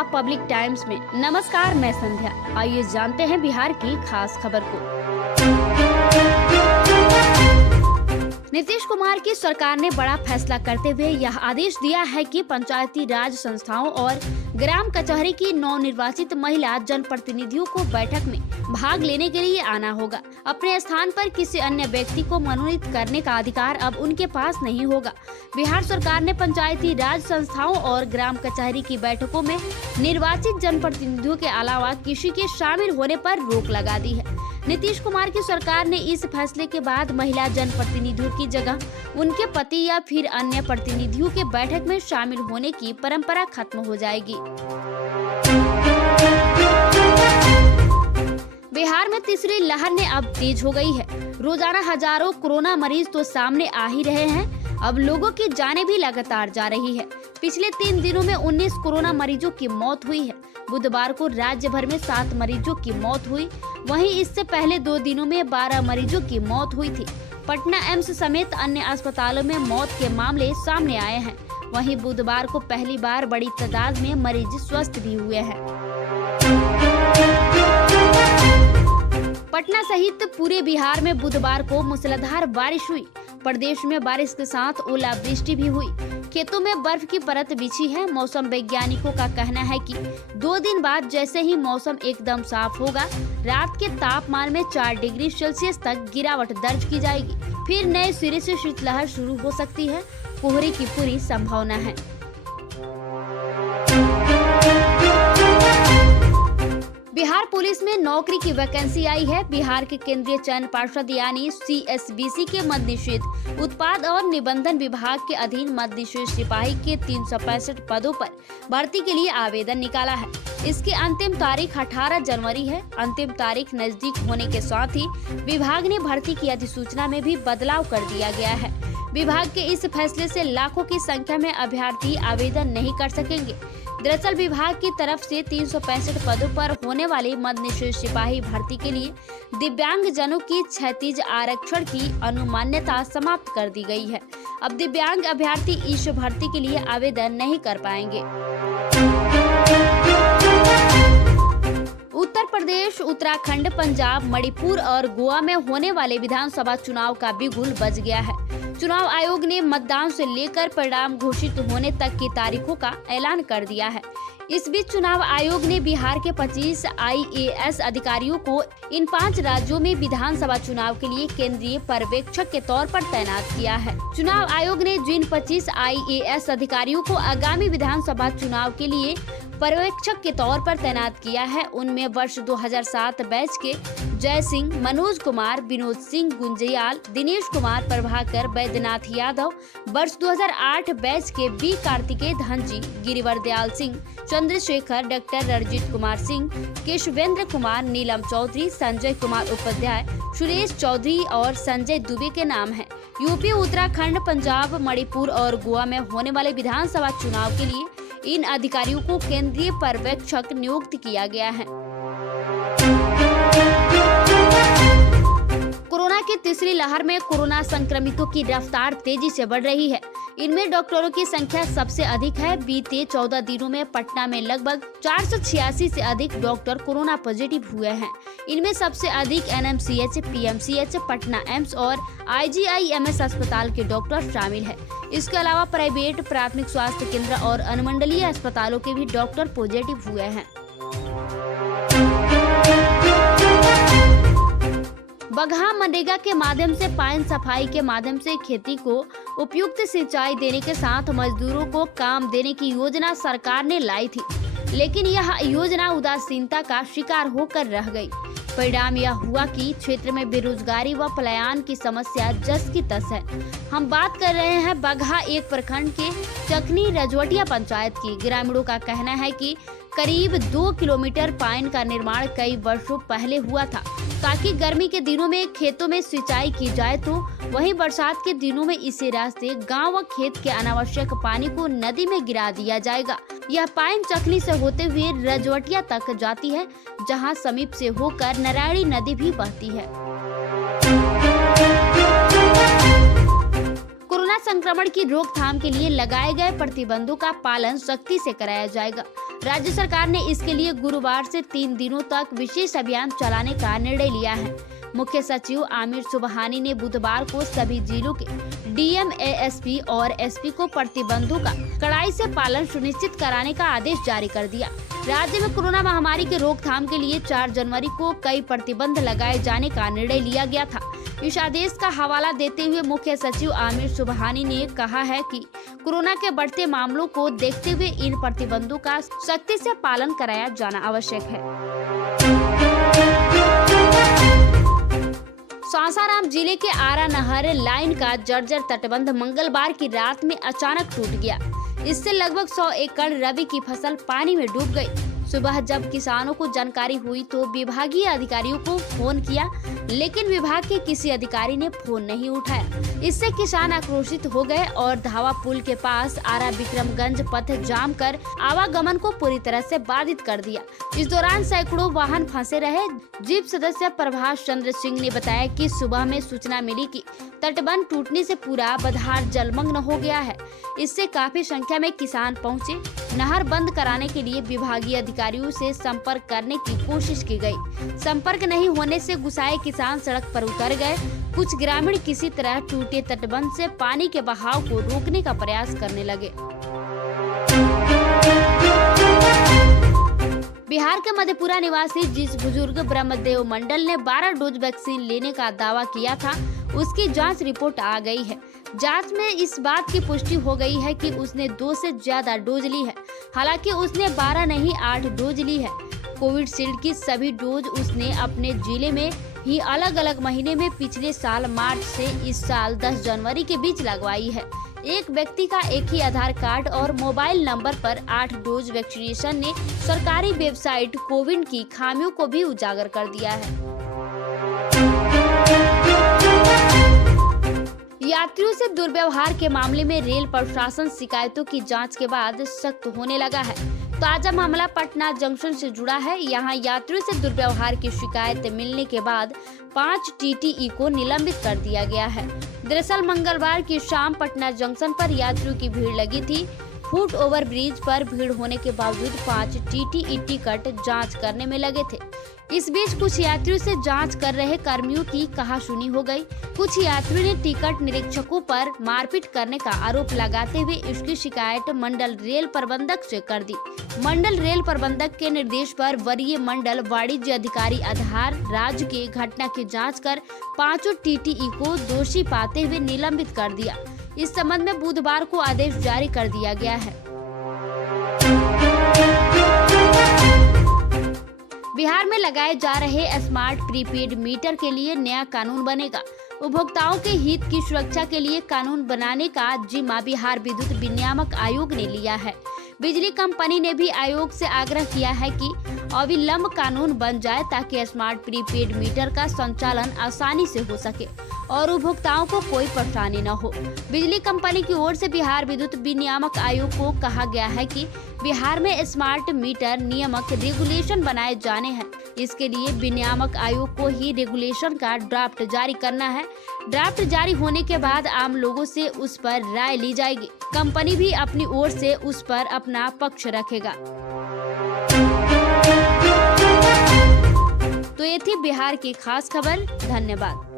आपका public times में। नमस्कार, मैं संध्या। आइए जानते हैं बिहार की खास खबर को। नीतीश कुमार की सरकार ने बड़ा फैसला करते हुए यह आदेश दिया है कि पंचायती राज संस्थाओं और ग्राम कचहरी की नवनिर्वाचित महिला जनप्रतिनिधियों को बैठक में भाग लेने के लिए आना होगा। अपने स्थान पर किसी अन्य व्यक्ति को मनोनीत करने का अधिकार अब उनके पास नहीं होगा। बिहार सरकार ने पंचायती राज संस्थाओं और ग्राम कचहरी की बैठकों में निर्वाचित जनप्रतिनिधियों के अलावा किसी के शामिल होने पर रोक लगा दी है। नीतीश कुमार की सरकार ने इस फैसले के बाद महिला जनप्रतिनिधियों की जगह उनके पति या फिर अन्य प्रतिनिधियों के बैठक में शामिल होने की परंपरा खत्म हो जाएगी। बिहार में तीसरी लहर ने अब तेज हो गई है। रोजाना हजारों कोरोना मरीज तो सामने आ ही रहे हैं, अब लोगों की जानें भी लगातार जा रही है। पिछले 3 दिनों में 19 कोरोना मरीजों की मौत हुई है। बुधवार को राज्य भर में 7 मरीजों की मौत हुई। वहीं इससे पहले 2 दिनों में 12 मरीजों की मौत हुई थी। पटना एम्स समेत अन्य अस्पतालों में मौत के मामले सामने आए हैं। वहीं बुधवार को पहली बार बड़ी तादाद में मरीज स्वस्थ भी हुए हैं। पटना सहित पूरे बिहार में बुधवार को मूसलाधार बारिश हुई। प्रदेश में बारिश के साथ ओलावृष्टि भी हुई। खेतों में बर्फ की परत बिछी है। मौसम वैज्ञानिकों का कहना है कि 2 दिन बाद जैसे ही मौसम एकदम साफ होगा, रात के तापमान में 4 डिग्री सेल्सियस तक गिरावट दर्ज की जाएगी। फिर नए सिरे से शीतलहर शुरू हो सकती है। कोहरे की पूरी संभावना है। बिहार पुलिस में नौकरी की वैकेंसी आई है। बिहार के केंद्रीय चयन पर्षद यानी CSBC के मद्यनिषेध उत्पाद और निबंधन विभाग के अधीन मद्यनिषेध सिपाही के 365 पदों पर भर्ती के लिए आवेदन निकाला है। इसकी अंतिम तारीख 18 जनवरी है। अंतिम तारीख नजदीक होने के साथ ही विभाग ने भर्ती की अधिसूचना में भी बदलाव कर दिया गया है। विभाग के इस फैसले से लाखों की संख्या में अभ्यर्थी आवेदन नहीं कर सकेंगे। दरअसल विभाग की तरफ से 365 पदों पर होने वाली मद्यनिषेध सिपाही भर्ती के लिए दिव्यांग जनों की क्षैतिज आरक्षण की अनुमान्यता समाप्त कर दी गई है। अब दिव्यांग अभ्यर्थी इस भर्ती के लिए आवेदन नहीं कर पाएंगे। उत्तर प्रदेश, उत्तराखंड, पंजाब, मणिपुर और गोवा में होने वाले विधानसभा चुनाव का बिगुल बज गया है। चुनाव आयोग ने मतदान से लेकर परिणाम घोषित होने तक की तारीखों का ऐलान कर दिया है। इस बीच चुनाव आयोग ने बिहार के 25 IAS अधिकारियों को इन 5 राज्यों में विधानसभा चुनाव के लिए केंद्रीय पर्यवेक्षक के तौर पर तैनात किया है। चुनाव आयोग ने जिन 25 IAS अधिकारियों को आगामी विधानसभा चुनाव के लिए पर्यवेक्षक के तौर पर तैनात किया है, उनमें वर्ष 2007 बैच के जय सिंह, मनोज कुमार, विनोद सिंह गुंजयाल, दिनेश कुमार प्रभाकर, बैद्यनाथ यादव, वर्ष 2008 बैच के बी कार्तिकेय धनजी, गिरिवर दयाल सिंह, चंद्रशेखर, डॉक्टर रणजीत कुमार सिंह, केशवेंद्र कुमार, नीलम चौधरी, संजय कुमार उपाध्याय, सुरेश चौधरी और संजय दुबे के नाम हैं। यूपी, उत्तराखंड, पंजाब, मणिपुर और गोवा में होने वाले विधानसभा चुनाव के लिए इन अधिकारियों को केंद्रीय पर्यवेक्षक नियुक्त किया गया है। कोरोना की तीसरी लहर में कोरोना संक्रमितों की रफ्तार तेजी से बढ़ रही है। इनमें डॉक्टरों की संख्या सबसे अधिक है। बीते 14 दिनों में पटना में लगभग 486 से अधिक डॉक्टर कोरोना पॉजिटिव हुए हैं। इनमें सबसे अधिक NMCH, PMCH, पटना एम्स और IGIMS अस्पताल के डॉक्टर शामिल है। इसके अलावा प्राइवेट प्राथमिक स्वास्थ्य केंद्र और अनुमंडलीय अस्पतालों के भी डॉक्टर पॉजिटिव हुए हैं। बगहा मनरेगा के माध्यम से पानी सफाई के माध्यम से खेती को उपयुक्त सिंचाई देने के साथ मजदूरों को काम देने की योजना सरकार ने लाई थी, लेकिन यह योजना उदासीनता का शिकार होकर रह गई। परिणाम यह हुआ कि क्षेत्र में बेरोजगारी व पलायन की समस्या जस की तस है। हम बात कर रहे हैं बगहा 1 प्रखंड के चकनी रजवटिया पंचायत की। ग्रामीणों का कहना है कि करीब 2 किलोमीटर पाइन का निर्माण कई वर्षों पहले हुआ था ताकि गर्मी के दिनों में खेतों में सिंचाई की जाए, तो वहीं बरसात के दिनों में इसी रास्ते गांव व खेत के अनावश्यक पानी को नदी में गिरा दिया जाएगा। यह पाइन चकनी से होते हुए रजवटिया तक जाती है, जहां समीप से होकर नारायणी नदी भी बहती है। कोरोना संक्रमण की रोकथाम के लिए लगाए गए प्रतिबंधों का पालन सख्ती से कराया जाएगा। राज्य सरकार ने इसके लिए गुरुवार से 3 दिनों तक विशेष अभियान चलाने का निर्णय लिया है। मुख्य सचिव आमिर सुबहानी ने बुधवार को सभी जिलों के डीएम, एएसपी और एसपी को प्रतिबंधों का कड़ाई से पालन सुनिश्चित कराने का आदेश जारी कर दिया। राज्य में कोरोना महामारी के रोकथाम के लिए 4 जनवरी को कई प्रतिबंध लगाए जाने का निर्णय लिया गया था। इस आदेश का हवाला देते हुए मुख्य सचिव आमिर सुबहानी ने कहा है कि कोरोना के बढ़ते मामलों को देखते हुए इन प्रतिबंधों का सख्ती से पालन कराया जाना आवश्यक है। सासाराम जिले के आरा नहर लाइन का जर्जर तटबंध मंगलवार की रात में अचानक टूट गया। इससे लगभग 100 एकड़ रबी की फसल पानी में डूब गई। सुबह जब किसानों को जानकारी हुई तो विभागीय अधिकारियों को फोन किया, लेकिन विभाग के किसी अधिकारी ने फोन नहीं उठाया। इससे किसान आक्रोशित हो गए और धावा पुल के पास आरा विक्रमगंज पथ जाम कर आवागमन को पूरी तरह से बाधित कर दिया। इस दौरान सैकड़ों वाहन फंसे रहे। जीप सदस्य प्रभाष चंद्र सिंह ने बताया कि सुबह में सूचना मिली कि तटबंध टूटने से पूरा बधार जलमग्न हो गया है। इससे काफी संख्या में किसान पहुंचे। नहर बंद कराने के लिए विभागीय अधिकारियों से संपर्क करने की कोशिश की गई। संपर्क नहीं होने से गुस्साए किसान सड़क पर उतर गए। कुछ ग्रामीण किसी तरह टूटे तटबंध से पानी के बहाव को रोकने का प्रयास करने लगे। बिहार के मधेपुरा निवासी जिस बुजुर्ग ब्रह्मदेव मंडल ने 12 डोज वैक्सीन लेने का दावा किया था, उसकी जांच रिपोर्ट आ गई है। जांच में इस बात की पुष्टि हो गई है कि उसने 2 से ज्यादा डोज ली है। हालांकि उसने 12 नहीं 8 डोज ली है। कोविशील्ड की सभी डोज उसने अपने जिले में ही अलग अलग महीने में पिछले साल मार्च से इस साल 10 जनवरी के बीच लगवाई है। एक व्यक्ति का एक ही आधार कार्ड और मोबाइल नंबर पर 8 डोज वैक्सीनेशन ने सरकारी वेबसाइट कोविन की खामियों को भी उजागर कर दिया है। यात्रियों से दुर्व्यवहार के मामले में रेल प्रशासन शिकायतों की जांच के बाद सख्त होने लगा है। ताजा मामला पटना जंक्शन से जुड़ा है। यहां यात्रियों से दुर्व्यवहार की शिकायत मिलने के बाद 5 टीटीई को निलंबित कर दिया गया है। दरअसल मंगलवार की शाम पटना जंक्शन पर यात्रियों की भीड़ लगी थी। फुट ओवर ब्रिज पर भीड़ होने के बावजूद 5 टीटीई टिकट जांच करने में लगे थे। इस बीच कुछ यात्रियों से जांच कर रहे कर्मियों की कहासुनी हो गई। कुछ यात्रियों ने टिकट निरीक्षकों पर मारपीट करने का आरोप लगाते हुए इसकी शिकायत मंडल रेल प्रबंधक से कर दी। मंडल रेल प्रबंधक के निर्देश पर वरीय मंडल वाणिज्य अधिकारी आधार राज के घटना की जांच कर 5 टीटीई को दोषी पाते हुए निलंबित कर दिया। इस संबंध में बुधवार को आदेश जारी कर दिया गया है। बिहार में लगाए जा रहे स्मार्ट प्रीपेड मीटर के लिए नया कानून बनेगा। उपभोक्ताओं के हित की सुरक्षा के लिए कानून बनाने का जिम्मा बिहार विद्युत विनियामक आयोग ने लिया है। बिजली कंपनी ने भी आयोग से आग्रह किया है कि अविलंब कानून बन जाए ताकि स्मार्ट प्रीपेड मीटर का संचालन आसानी से हो सके और उपभोक्ताओं को कोई परेशानी न हो। बिजली कंपनी की ओर से बिहार विद्युत विनियामक आयोग को कहा गया है कि बिहार में स्मार्ट मीटर नियामक रेगुलेशन बनाए जाने हैं। इसके लिए विनियामक आयोग को ही रेगुलेशन का ड्राफ्ट जारी करना है। ड्राफ्ट जारी होने के बाद आम लोगों से उस पर राय ली जाएगी। कंपनी भी अपनी ओर से उस पर अपना पक्ष रखेगा। तो ये थी बिहार की खास खबर। धन्यवाद।